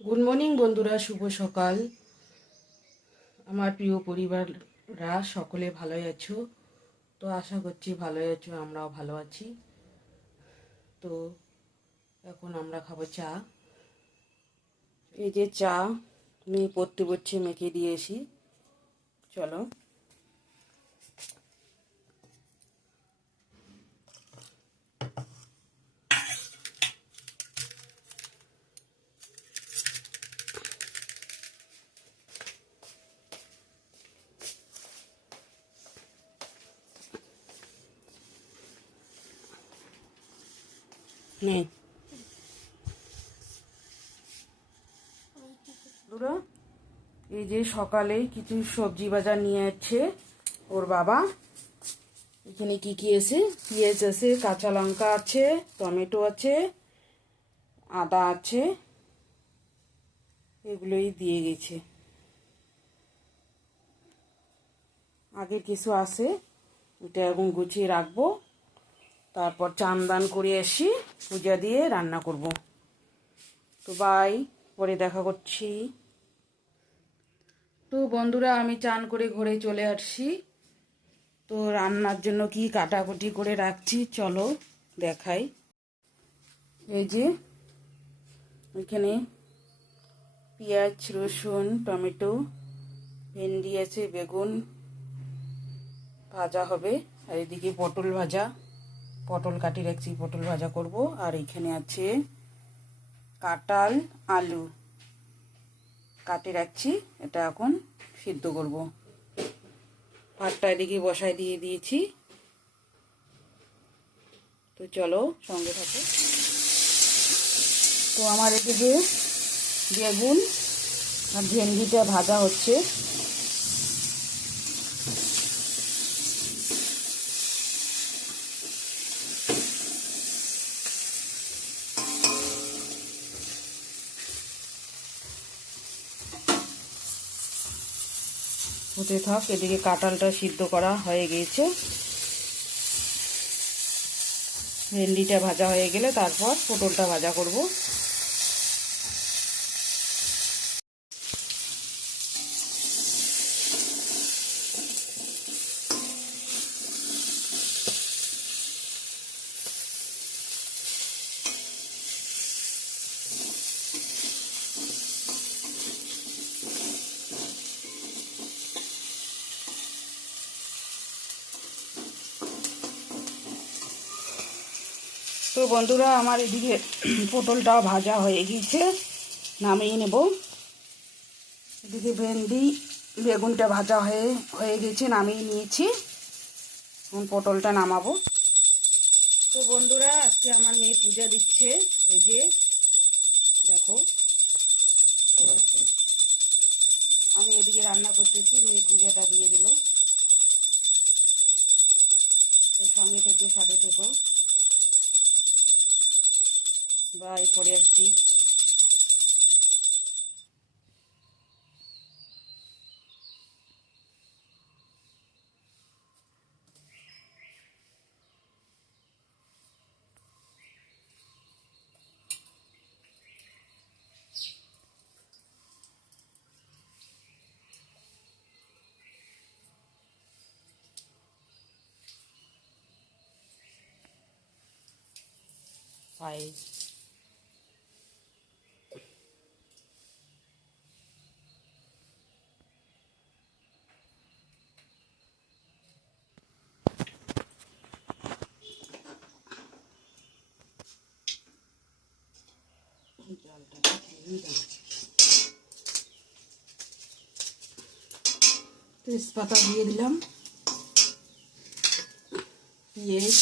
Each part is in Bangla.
গুড মর্নিং বন্ধুরা, শুভ সকাল। আমার প্রিয় পরিবাররা সকলে ভালোই আছো? তো আশা করছি ভালোই আছো, আমরাও ভালো আছি। তো এখন আমরা খাবো চা। এই যে চা মেয়ে পড়তে বসছে, মেখে দিয়েছি। চলো। নে বন্ধুরা, এই যে সকালে কিছু সবজি বাজার নিয়ে যাচ্ছে ওর বাবা। এখানে কি কি আছে? পেঁয়াজ আছে, কাঁচা লঙ্কা আছে, টমেটো আছে, আদা আছে, এগুলোই দিয়ে গেছে। আগের কিছু আছে, এটা এখন গুছিয়ে রাখবো। তারপর চান দান করে আসি, পূজা দিয়ে রান্না করব। তো বাই, পরে দেখা করছি। তো বন্ধুরা, আমি চান করে ঘরে চলে আসছি। তো রান্নার জন্য কি কাটাকুটি করে রাখছি, চলো দেখাই। এই যে এখানে পেঁয়াজ, রসুন, টমেটো, ভেন্ডি আছে, বেগুন ভাজা হবে। আর এদিকে পটল ভাজা, পটল কাটি রাখছি, পটল ভাজা করব। আর এখানে আছে কাঁঠাল, আলু কাটে রাখছি, এটা এখন সিদ্ধ করব। ভাতটা এদিকে বসায় দিয়ে দিয়েছি। তো চলো সঙ্গে থাকো। তো আমার এদিকে বেগুন আর ভেন্ডিটা ভাজা হচ্ছে। হতে থাক, এদিকে কাঁঠালটা সিদ্ধ করা হয়ে গিয়েছে। ভেন্ডিটা ভাজা হয়ে গেলে তারপর পটলটা ভাজা করব। তো বন্ধুরা, আমার এদিকে পটলটাও ভাজা হয়ে গিয়েছে, নামিয়ে নেব। এদিকে ভেন্ডি বেগুনটা ভাজা হয়ে হয়ে গেছে, নামিয়ে নিয়েছি। এখন পটলটা নামাবো। তো বন্ধুরা, আজকে আমার মেয়ে পূজা দিচ্ছে। এই যে দেখো, আমি এদিকে রান্না করতেছি, মেয়ে পূজাটা দিয়ে দিল। তো সঙ্গে থেকে সাথে থেকো। বাই, পরে আসছি। বাই। তেজপাতা দিয়ে দিলাম, পেঁয়াজ,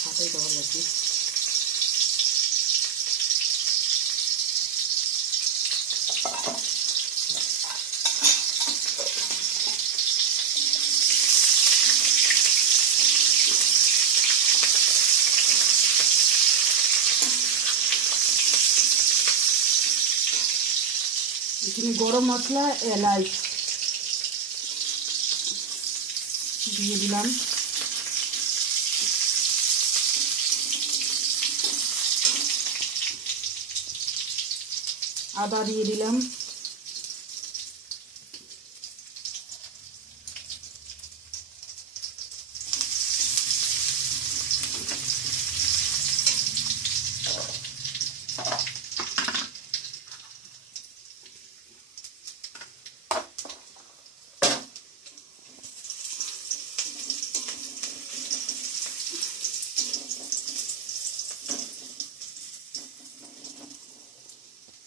ছাটাই দেওয়া লাগবে। দারচিনি, গরম মশলা, এলাচ দিয়ে দিলাম। আদা দিয়ে দিলাম।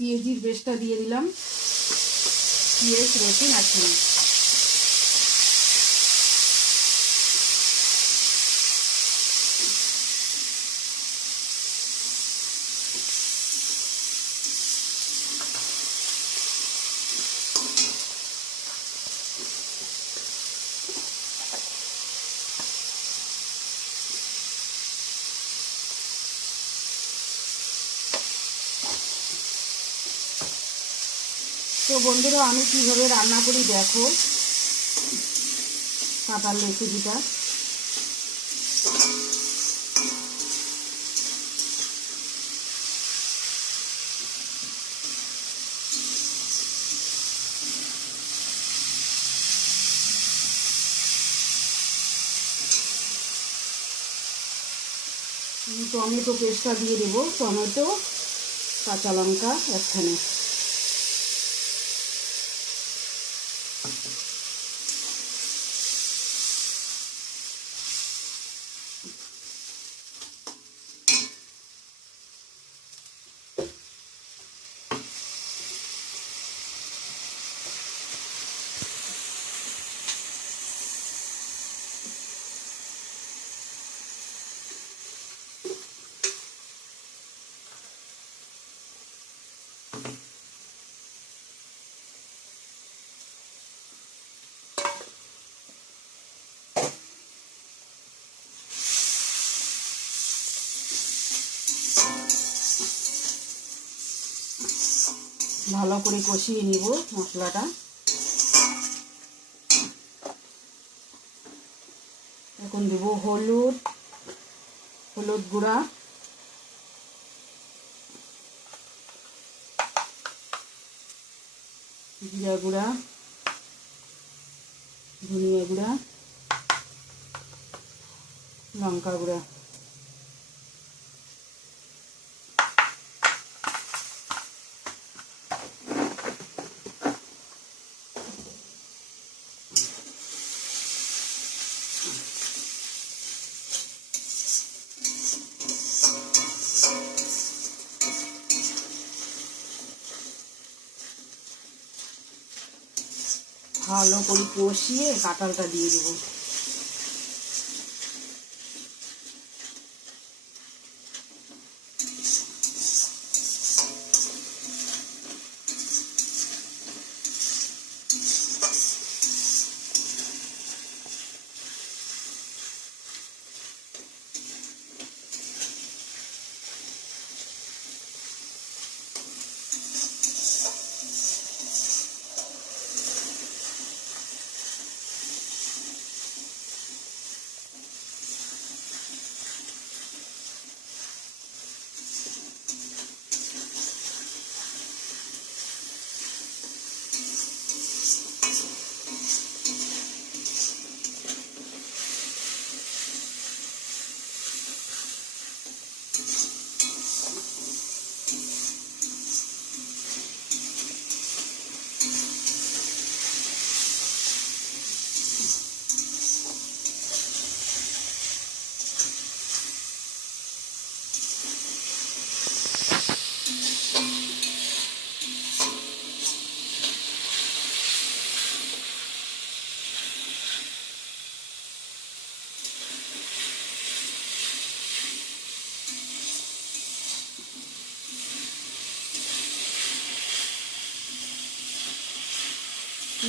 পেঁয়াজির পেস্টটা দিয়ে দিলাম। পেঁয়াজ, রসুন একসাথে। তো বন্ধুরা, আমি কীভাবে রান্না করি দেখো কাঁঠাল রেসিপিটা। টমেটো পেস্টটা দিয়ে দেবো, টমেটো, কাঁচা লঙ্কা একখানে। ভালো করে কষিয়ে নিব মশলাটা। এখন দেব হলুদ গুঁড়া, জিরা গুঁড়া, ধনিয়া গুঁড়া, লঙ্কা গুঁড়া। ভালো করে কষিয়ে কাঁঠালটা দিয়ে দেবো।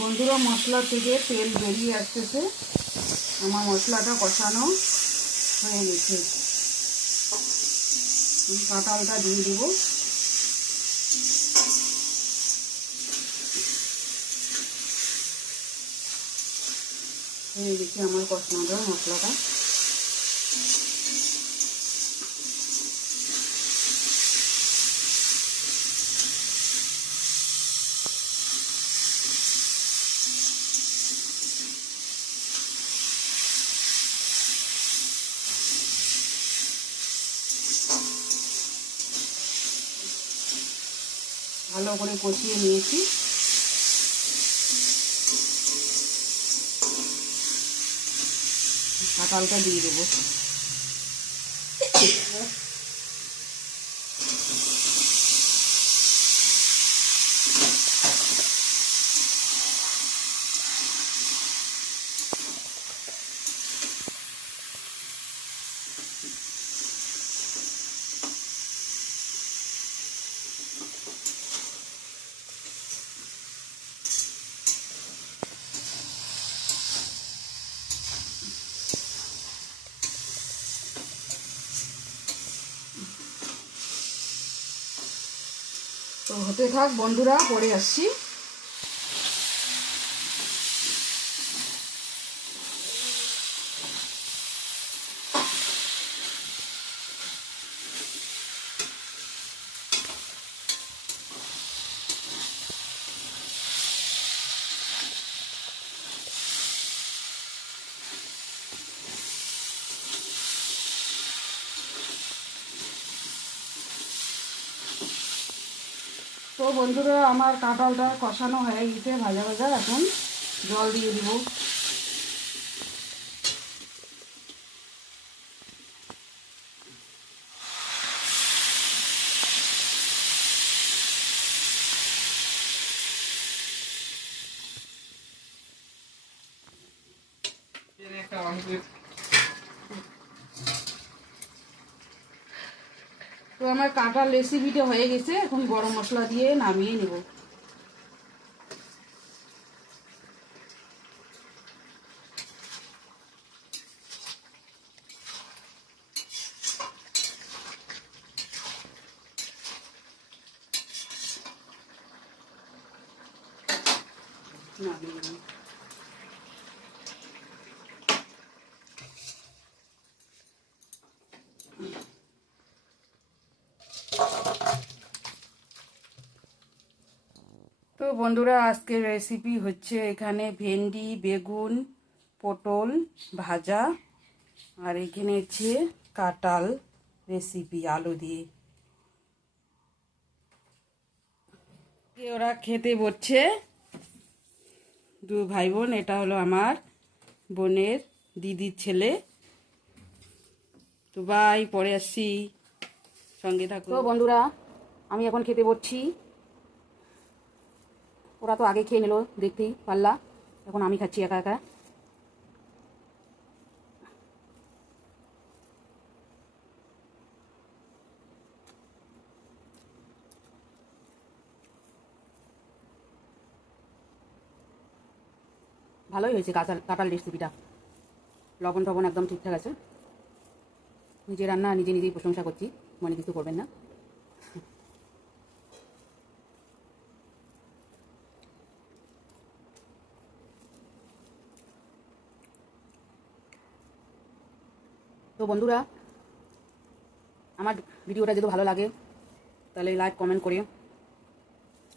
বন্ধুরা, মশলা থেকে তেল বেরিয়ে আসতেছে, আমার মশলাটা কষানো হয়ে গেছে। কাঁঠালটা দিয়ে দেব। এই দিচ্ছি আমার কষানো মশলাটা। ভালো করে কষিয়ে নিয়েছি। কাঁঠালটা দিয়ে দেবো। তো হতে থাক বন্ধুরা, পরে আসছি। তো বন্ধুরা, আমার কাঁঠালটা কষানো হয়ে গেছে ভাজা ভাজা। এখন জল দিয়ে দিব। তো আমার কাঁঠাল রেসিপিটা হয়ে গেছে। এখন গরম মশলা দিয়ে নামিয়ে নেব। নামিয়ে নেব। তো বন্ধুরা, আজকের রেসিপি হচ্ছে এখানে ভেন্ডি, বেগুন, পটল ভাজা, আর এখানে হচ্ছে কাঁঠাল রেসিপি আলু দিয়ে। ওরা খেতে বসছে, দু ভাই বোন। এটা হলো আমার বোনের দিদির ছেলে। তো বাই, পরে আসছি, সঙ্গে থাকো। তো বন্ধুরা, আমি এখন খেতে বসছি। ওরা তো আগে খেয়ে নিল, দেখতেই পারলা। এখন আমি খাচ্ছি একা একা। ভালোই হয়েছে কাঁঠাল রেসিপিটা। লবণ টবণ একদম ঠিকঠাক আছে। নিজে রান্না নিজে নিজেই প্রশংসা করছি, মনে কিছু করবেন না। তো বন্ধুরা, আমার ভিডিওটা যদি ভালো লাগে তাহলে লাইক কমেন্ট করে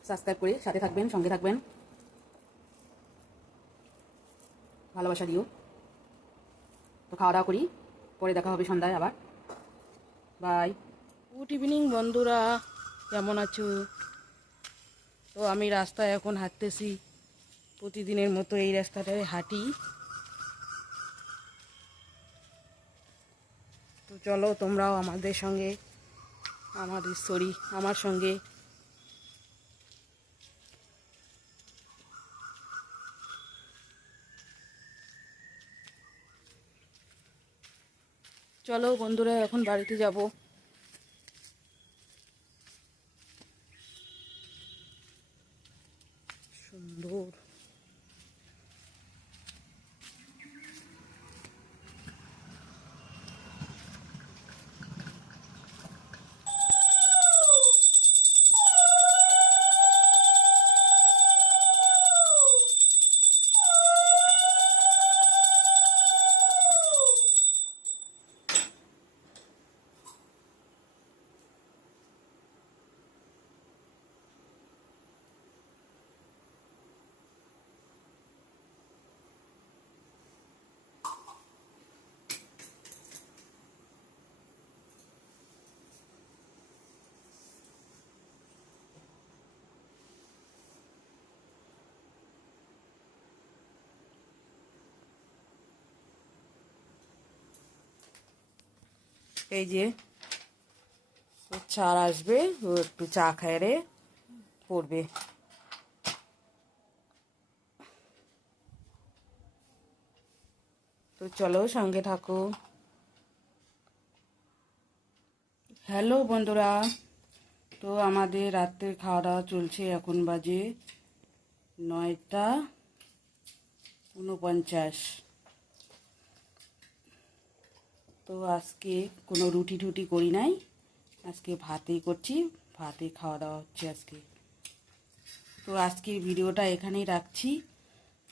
সাবস্ক্রাইব করে সাথে থাকবেন, সঙ্গে থাকবেন। ভালোবাসা দিও। তো খাওয়া দাওয়া করি, পরে দেখা হবে সন্ধ্যায় আবার। বাই। গুড ইভিনিং বন্ধুরা, কেমন আছো? তো আমি রাস্তায় এখন হাঁটতেছি, প্রতিদিনের মতো এই রাস্তাটায় হাঁটি। তো চলো তোমরাও আমাদের সঙ্গে, আমার সঙ্গে। চলো বন্ধুরা, এখন বাড়িতে যাব। সুন্দর। এই যে ওর চার আসবে, ও একটু চা খায় রে পড়বে। তো চলো সঙ্গে থাকো। হ্যালো বন্ধুরা, তো আমাদের রাত্রে খাওয়া দাওয়া চলছে। এখন বাজে 9:49। তো আজকে কোনো রুটি টুটি করি নাই, আজকে ভাতেই করছি, ভাতে খাওয়া দাওয়া হচ্ছে আজকে। তো আজকের ভিডিওটা এখানেই রাখছি।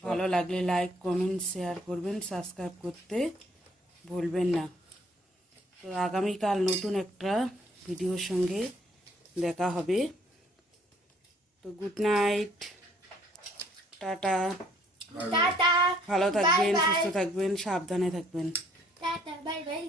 ভালো লাগলে লাইক কমেন্ট শেয়ার করবেন, সাবস্ক্রাইব করতে ভুলবেন না। তো আগামীকাল নতুন একটা ভিডিওর সঙ্গে দেখা হবে। তো গুড নাইট, টাটা। টাটা, ভালো থাকবেন, বাই বাই, সুস্থ থাকবেন, সাবধানে থাকবেন। Tata, bye bye.